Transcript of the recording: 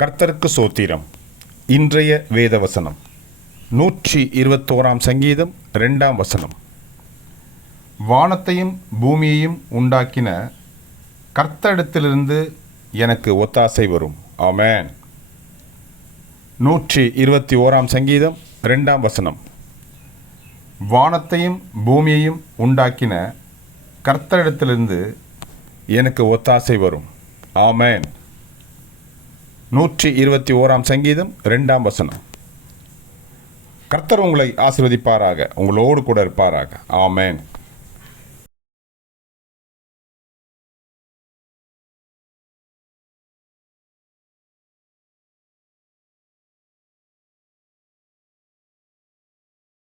கர்த்தருக்கு சோத்திரம். இன்றைய வேதவசனம் 121 சங்கீதம் 2 வசனம். வானத்தையும் பூமியையும் உண்டாக்கின கர்த்தரிடத்திலிருந்து எனக்கு ஒத்தாசை வரும். ஆமென். 121 சங்கீதம் 2 வசனம். வானத்தையும் பூமியையும் உண்டாக்கின கர்த்தரிடத்திலிருந்து எனக்கு ஒத்தாசை வரும். ஆமென். 121 சங்கீதம் 2 வசனம். கர்த்தர் உங்களை ஆசீர்வதிப்பாராக, உங்களோடு கூட இருப்பாராக. ஆமென்.